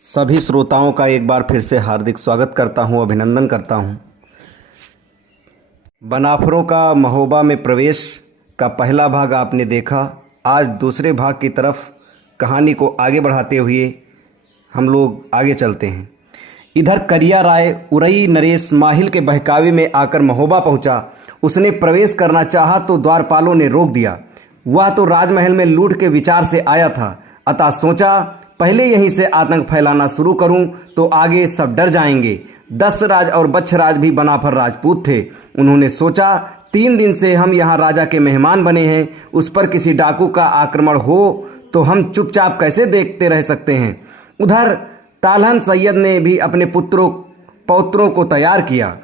सभी श्रोताओं का एक बार फिर से हार्दिक स्वागत करता हूं, अभिनंदन करता हूं। बनाफरों का महोबा में प्रवेश का पहला भाग आपने देखा। आज दूसरे भाग की तरफ कहानी को आगे बढ़ाते हुए हम लोग आगे चलते हैं। इधर करिया राय उरई नरेश माहिल के बहकावे में आकर महोबा पहुंचा। उसने प्रवेश करना चाहा तो द्वारपालों ने रोक दिया। वह तो राजमहल में लूट के विचार से आया था, अतः सोचा पहले यहीं से आतंक फैलाना शुरू करूं तो आगे सब डर जाएंगे। दशराज और बच्छराज भी बनाफर राजपूत थे। उन्होंने सोचा 3 दिन से हम यहाँ राजा के मेहमान बने हैं, उस पर किसी डाकू का आक्रमण हो तो हम चुपचाप कैसे देखते रह सकते हैं। उधर तालहन सैयद ने भी अपने पौत्रों को तैयार किया।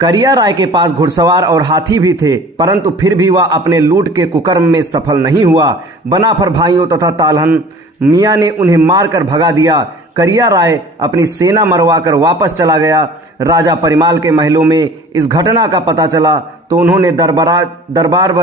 करिया राय के पास घुड़सवार और हाथी भी थे, परंतु फिर भी वह अपने लूट के कुकर्म में सफल नहीं हुआ। बनाफर भाइयों तथा तालहन मियाँ ने उन्हें मारकर भगा दिया। करिया राय अपनी सेना मरवाकर वापस चला गया। राजा परिमाल के महलों में इस घटना का पता चला तो उन्होंने दरबार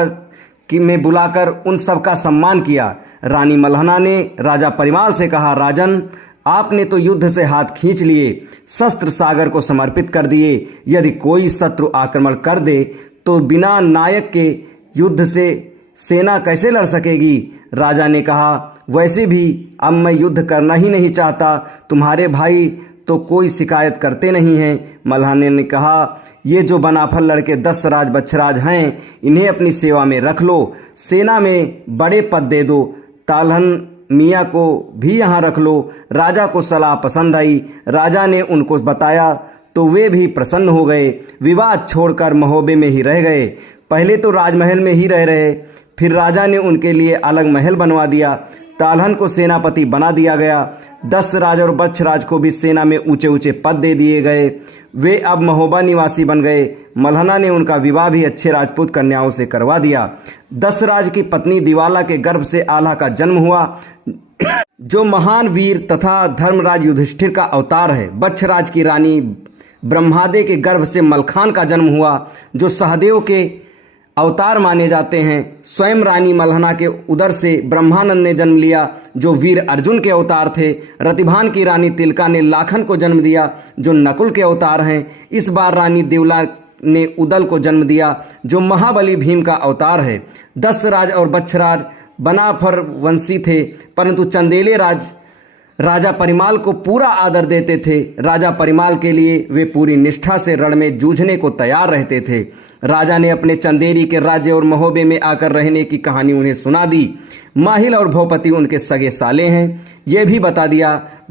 में बुलाकर उन सबका सम्मान किया। रानी मल्हना ने राजा परिमाल से कहा, राजन, आपने तो युद्ध से हाथ खींच लिए, शस्त्र सागर को समर्पित कर दिए। यदि कोई शत्रु आक्रमण कर दे तो बिना नायक के युद्ध से सेना कैसे लड़ सकेगी। राजा ने कहा, वैसे भी अब मैं युद्ध करना ही नहीं चाहता। तुम्हारे भाई तो कोई शिकायत करते नहीं हैं। मल्हाने ने कहा, ये जो बनाफर लड़के दशराज बच्छराज हैं, इन्हें अपनी सेवा में रख लो, सेना में बड़े पद दे दो। तालहन मियाँ को भी यहाँ रख लो। राजा को सलाह पसंद आई। राजा ने उनको बताया तो वे भी प्रसन्न हो गए। विवाद छोड़कर महोबे में ही रह गए। पहले तो राजमहल में ही रह रहे, फिर राजा ने उनके लिए अलग महल बनवा दिया। तालहन को सेनापति बना दिया गया। दशराज और बच्छराज को भी सेना में ऊंचे ऊंचे पद दे दिए गए। वे अब महोबा निवासी बन गए। मल्हना ने उनका विवाह भी अच्छे राजपूत कन्याओं से करवा दिया। दशराज की पत्नी दिवाला के गर्भ से आल्हा का जन्म हुआ, जो महान वीर तथा धर्मराज युधिष्ठिर का अवतार है। बच्छराज की रानी ब्रह्मादे के गर्भ से मलखान का जन्म हुआ, जो सहदेव के अवतार माने जाते हैं। स्वयं रानी मल्हना के उदर से ब्रह्मानंद ने जन्म लिया, जो वीर अर्जुन के अवतार थे। रतिभान की रानी तिलका ने लाखन को जन्म दिया, जो नकुल के अवतार हैं। इस बार रानी देवला ने उदल को जन्म दिया, जो महाबली भीम का अवतार है। दशराज और बच्छराज बनाफर वंशी थे, परंतु चंदेले राजा परिमाल को पूरा आदर देते थे। राजा परिमाल के लिए वे पूरी निष्ठा से रण में जूझने को तैयार रहते थे। राजा ने अपने चंदेरी के राज्य और महोबे में आकर रहने की कहानी उन्हें सुना दी। माहिल और भूपति उनके सगे साले हैं, ये भी बता दिया।